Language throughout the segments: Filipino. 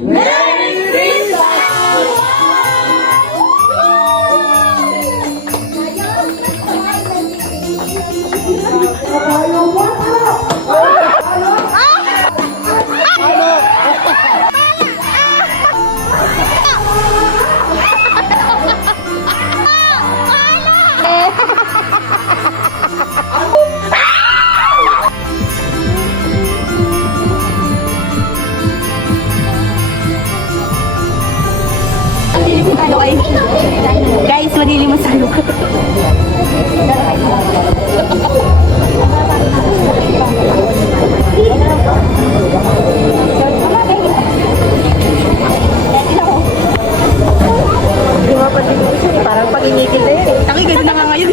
Merry Christmas! Guys, madili masalo. Parang pag-inigil na yun. Taki, gano'n na nga ngayon.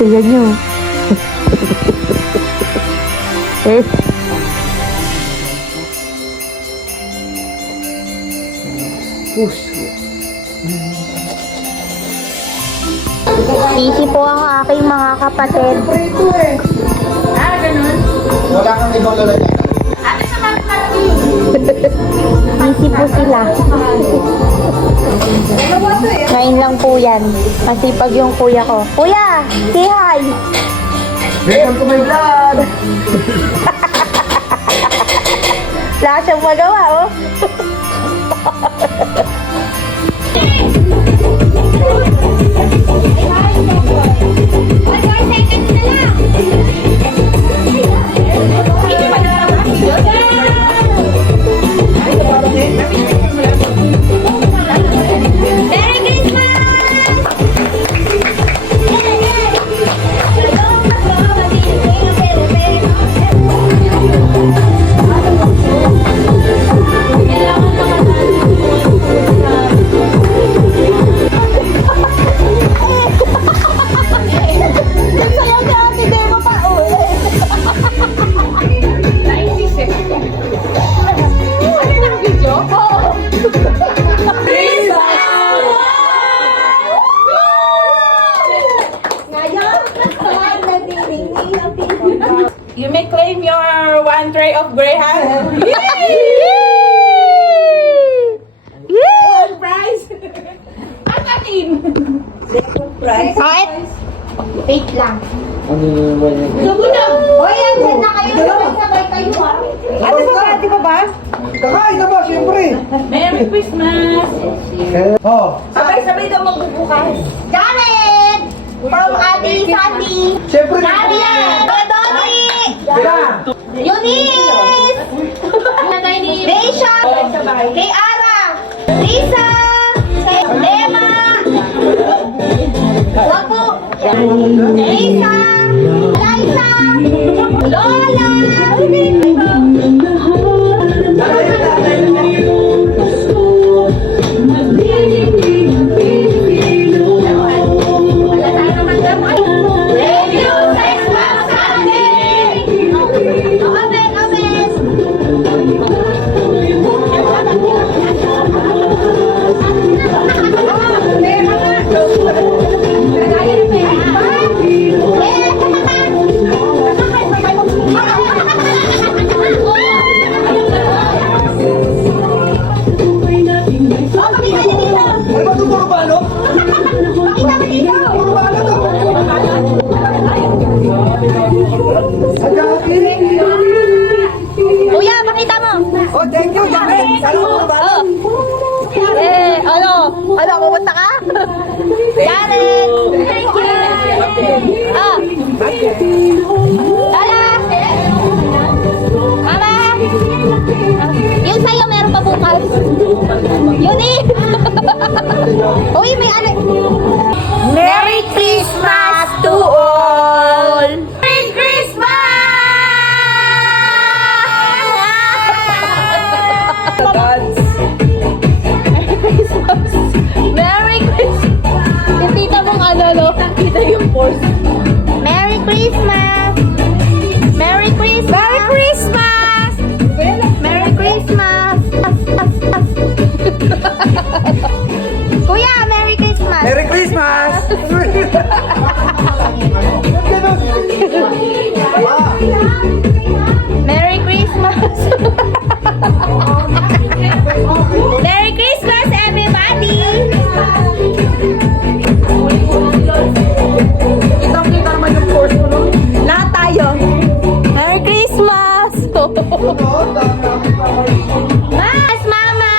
Tignan nyo. Easy po ang aking mga kapatid. Wala kang ibang lalagyan. Easy po sila. Ngayon lang po yan. Masipag yung kuya ko. Kuya, say hi! Welcome to my vlog! Lahat siyang magawa, oh. You may claim your one tray of Graham. Prize! Patatin! Prize? Wait lang. Lubunang! Hoy, andyan na kayo. Sabay kayo, ah. Ate pa ba? Kakain na ba, siyempre. Merry Christmas! Oh, Sabay-sabay daw magbubukas. Janet! From Ate Sandy. siyempre. Janet! Dodori! Sila. Eunice! Deisha! Kay Ara! Lisa! Kay Emma! Wag po! Lisa! Liza! Lola! Thank you, Christmas Sunday! Amen, amen! Ano ba ito, puro balo? Puro balo to. Ang dami. Kuya, pakita mo! Oh, thank you, Janet. Sana puro balo. Ano? Ano, pumunta ka? Janet! Thank you! Ah! Lala! Mama! Yung sa'yo, meron pa bukas. Yun eh! Uy, may ano? Merry Christmas to all! Merry Christmas! Merry Christmas! Yung tita mong ano, no? Nakita yung post. Merry Christmas! Merry Christmas! Merry Christmas! Merry Christmas! Kuya, Merry Christmas! Merry Christmas! Ito, dami namin kakainin. Mas, mama!